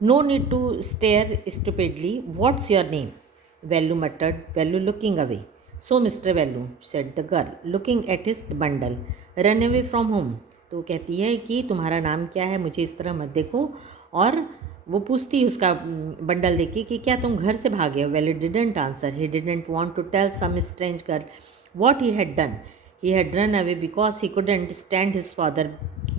No need to stare stupidly. What's your name? Vallu muttered, Vallu looking away. So, Mr. Vallu, said the girl, looking at his bundle. Run away from whom? तो कहती है कि तुम्हारा नाम क्या है, मुझे इस तरह मत देखो। और वो पूछती है उसका बंडल देख के कि क्या तुम घर से भागे हो। Vallu didn't answer. He didn't want to tell some strange girl what he had done. He had run away because he couldn't stand his father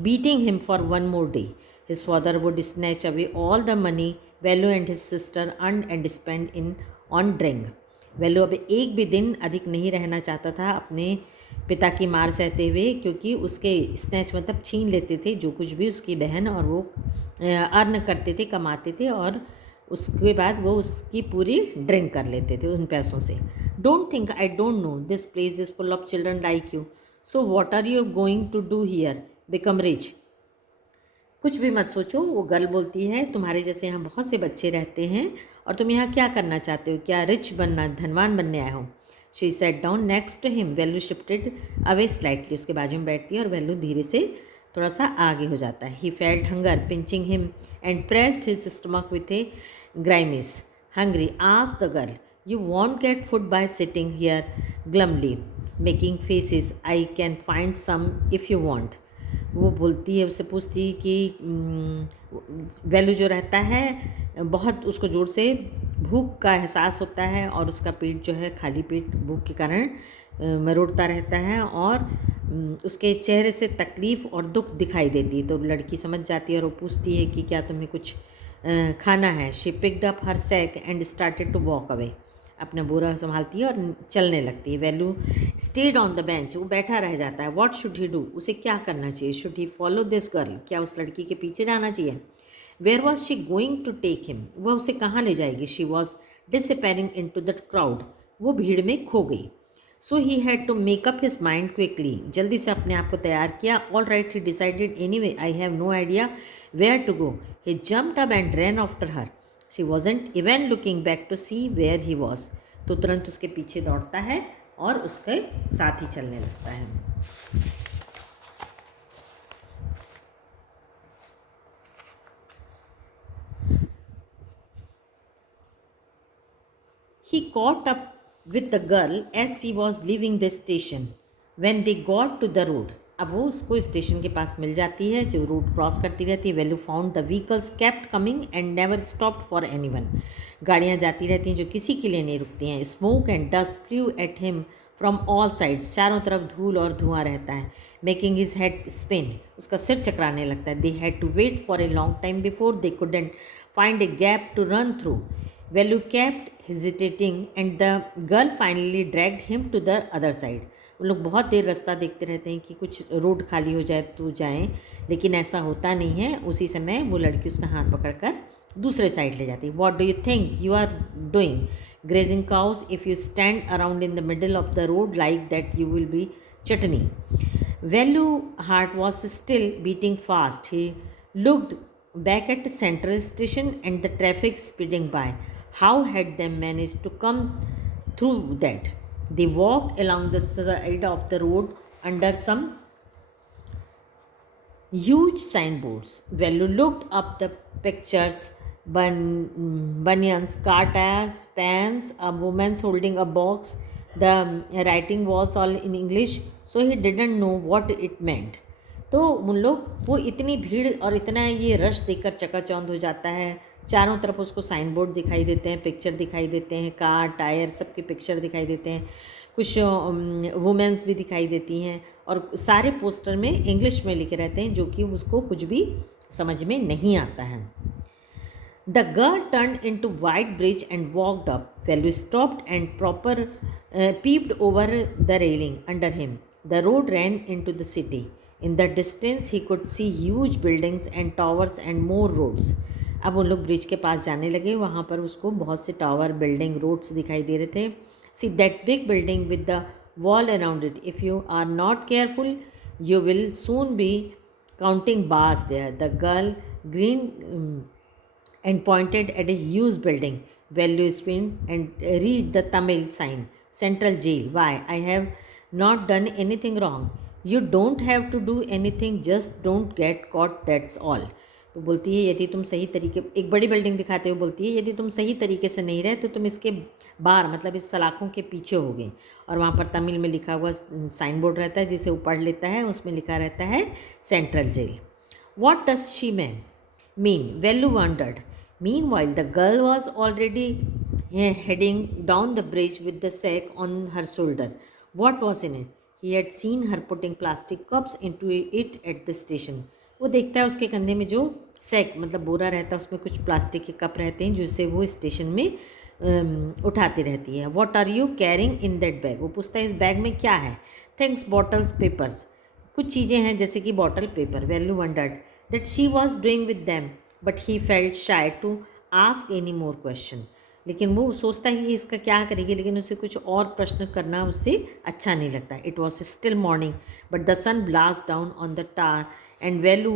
beating him for one more day. His father would snatch away all the money Vallu and his sister earned and spend in on drink. Vallu अब एक भी दिन अधिक नहीं रहना चाहता था अपने पिता की मार सहते हुए, क्योंकि उसके स्नैच मतलब छीन लेते थे जो कुछ भी उसकी बहन और वो अर्न करते थे, कमाते थे, और उसके बाद वो उसकी पूरी ड्रिंक कर लेते थे उन पैसों से। Don't think I don't know, this place is full of children like you, so what are you going to do here, become rich. कुछ भी मत सोचो, वो गर्ल बोलती है, तुम्हारे जैसे यहाँ बहुत से बच्चे रहते हैं और तुम यहाँ क्या करना चाहते हो, क्या रिच बनना, धनवान बनने आए हो। She sat down next to him, Vellu shifted away slightly, उसके बाजू में बैठती है और वैल्यू धीरे से थोड़ा सा आगे हो जाता है। He felt hunger pinching him and pressed his stomach with a grimace. Hungry asked the girl, you won't get food by sitting here glumly making faces, I can find some if you want. वो बोलती है, उससे पूछती है कि value जो रहता है बहुत उसको ज़ोर से भूख का एहसास होता है और उसका पेट जो है खाली पेट भूख के कारण मरोड़ता रहता है और उसके चेहरे से तकलीफ़ और दुख दिखाई देती है। तो लड़की समझ जाती है और वो पूछती है कि क्या तुम्हें कुछ खाना है। She picked up her sack and started to walk away, अपना बोरा संभालती है और चलने लगती है। Vellu stayed on the bench, वो बैठा रह जाता है। व्हाट शुड ही डू, उसे क्या करना चाहिए। Should he follow this girl, क्या उस लड़की के पीछे जाना चाहिए। Where was she going to take him, वह उसे कहाँ ले जाएगी। She was disappearing into the crowd, वो भीड़ में खो गई। So he had to make up his mind quickly, जल्दी से अपने आप को तैयार किया। All right, he decided anyway, I have no idea where to go. He jumped up and ran after her, she wasn't even looking back to see where he was. तो तुरंत उसके पीछे दौड़ता है और उसके साथ ही चलने लगता है। He caught up with the girl as she was leaving the station. When they got to the road, अब वो उसको स्टेशन के पास मिल जाती है जो रोड क्रॉस करती रहती है। Value found the vehicles kept coming and never stopped for anyone, गाड़ियाँ जाती रहती हैं जो किसी के लिए नहीं रुकती हैं। Smoke and dust flu at him from all sides, चारों तरफ धूल और धुआं रहता है। मेकिंग हिज हेड स्पिन, उसका सिर चकराने लगता है। They had to wait for a long time before they couldn't find a gap to run through. Value kept hesitating and the girl finally dragged him to the other side. उन लोग बहुत देर रास्ता देखते रहते हैं कि कुछ रोड खाली हो जाए तो जाएं, लेकिन ऐसा होता नहीं है। उसी समय वो लड़की उसका हाथ पकड़कर दूसरे साइड ले जाती है। What do you think you are doing? Grazing cows? If you stand around in the middle of the road like that, you will be chutney. Value heart was still beating fast. He looked back at the central station and the traffic speeding by. How had they managed to come through that? They walked along the side of the road under some huge signboards. Vallu looked up the pictures, bunions, car tires, pants, a woman holding a box. The writing was all in English, so he didn't know what it meant. तो उन लोग, वो इतनी भीड़ और इतना ये rush देखकर चकाचौंध हो जाता है। चारों तरफ उसको साइन बोर्ड दिखाई देते हैं, पिक्चर दिखाई देते हैं, कार टायर सबके पिक्चर दिखाई देते हैं, कुछ वुमेंस भी दिखाई देती हैं और सारे पोस्टर में इंग्लिश में लिखे रहते हैं जो कि उसको कुछ भी समझ में नहीं आता है। The girl turned into White Bridge and walked up. Value stopped and peeped over the railing under him. The road ran into the city. In the distance, he could see huge buildings and towers and more roads. अब उन लोग bridge के पास जाने लगे, वहाँ पर उसको बहुत से टावर, बिल्डिंग, रोड्स दिखाई दे रहे थे। See that big building with the wall around it. If you are not careful, you will soon be counting bars there. The girl grinned and pointed at a huge building. Value spin and read the Tamil sign. Central Jail. Why? I have not done anything wrong. You don't have to do anything, just don't get caught, that's all. तो बोलती है यदि तुम सही तरीके, एक बड़ी building दिखाते हुए बोलती है यदि तुम सही तरीके से नहीं रहे तो तुम इसके बाहर, मतलब इस सलाखों के पीछे हो गए। और वहाँ पर तमिल में लिखा हुआ साइन बोर्ड रहता है जिसे वो पढ़ लेता है, उसमें लिखा रहता है central jail. What does she mean? Vellu wondered. Meanwhile, the girl was already heading down the bridge with the sack on her shoulder. What was in it? He had seen her putting plastic cups into it at the station. वो देखता है उसके कंधे में जो sac मतलब बोरा रहता है उसमें कुछ प्लास्टिक के कप रहते हैं जिसे वो स्टेशन में उठाती रहती है। What are you carrying in that bag? वो पूछता है इस बैग में क्या है? थिंग्स, बॉटल्स, पेपर्स, कुछ चीज़ें हैं जैसे कि bottle, paper. Vellu wondered that she was doing with them but he felt shy to ask any more question. लेकिन वो सोचता है कि इसका क्या करेगी, लेकिन उसे कुछ और प्रश्न करना उससे अच्छा नहीं लगता। It was still morning but the sun blast down on the tar and Vellu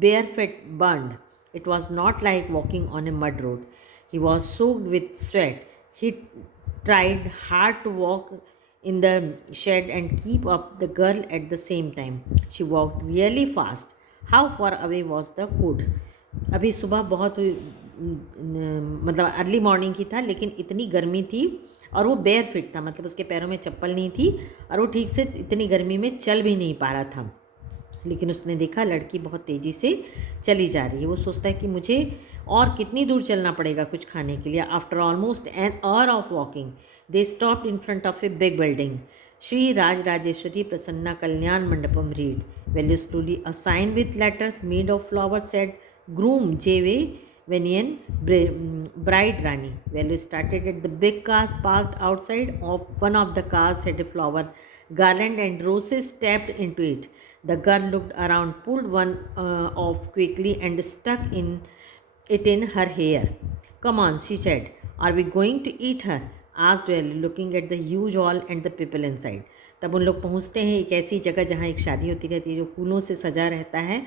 bare feet burned. It was not like walking on a mud road. He was soaked with sweat. He tried hard to walk in the shed and keep up the girl at the same time. She walked really fast. How far away was the food? अभी सुबह बहुत मतलब early morning की था, लेकिन इतनी गर्मी थी और वो बेयर फिट था, मतलब उसके पैरों में चप्पल नहीं थी और वो ठीक से इतनी गर्मी में चल भी नहीं पा रहा था। लेकिन उसने देखा लड़की बहुत तेज़ी से चली जा रही है। वो सोचता है कि मुझे और कितनी दूर चलना पड़ेगा कुछ खाने के लिए। After almost an hour of walking they stopped in front of a big building. Shri Rajarajeshwari Prasanna Kalyana Mandapam read. Value slowly a sign with letters made of flower said groom जेवे वेनियन bride Rani. Value started at the big cars parked outside. Of one of the cars had a flower garland and roses tapped into it. The girl looked around, pulled one off quickly, and stuck it in her hair. Come on, she said. Are we going to eat her? Asked Value, looking at the huge hall and the people inside. तब उन लोग पहुँचते हैं एक ऐसी जगह जहाँ एक शादी होती रहती है जो फूलों से सजा रहता है,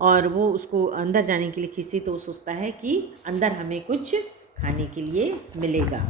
और वो उसको अंदर जाने के लिए खींचती तो वो सोचता है कि अंदर हमें कुछ खाने के लिए मिलेगा।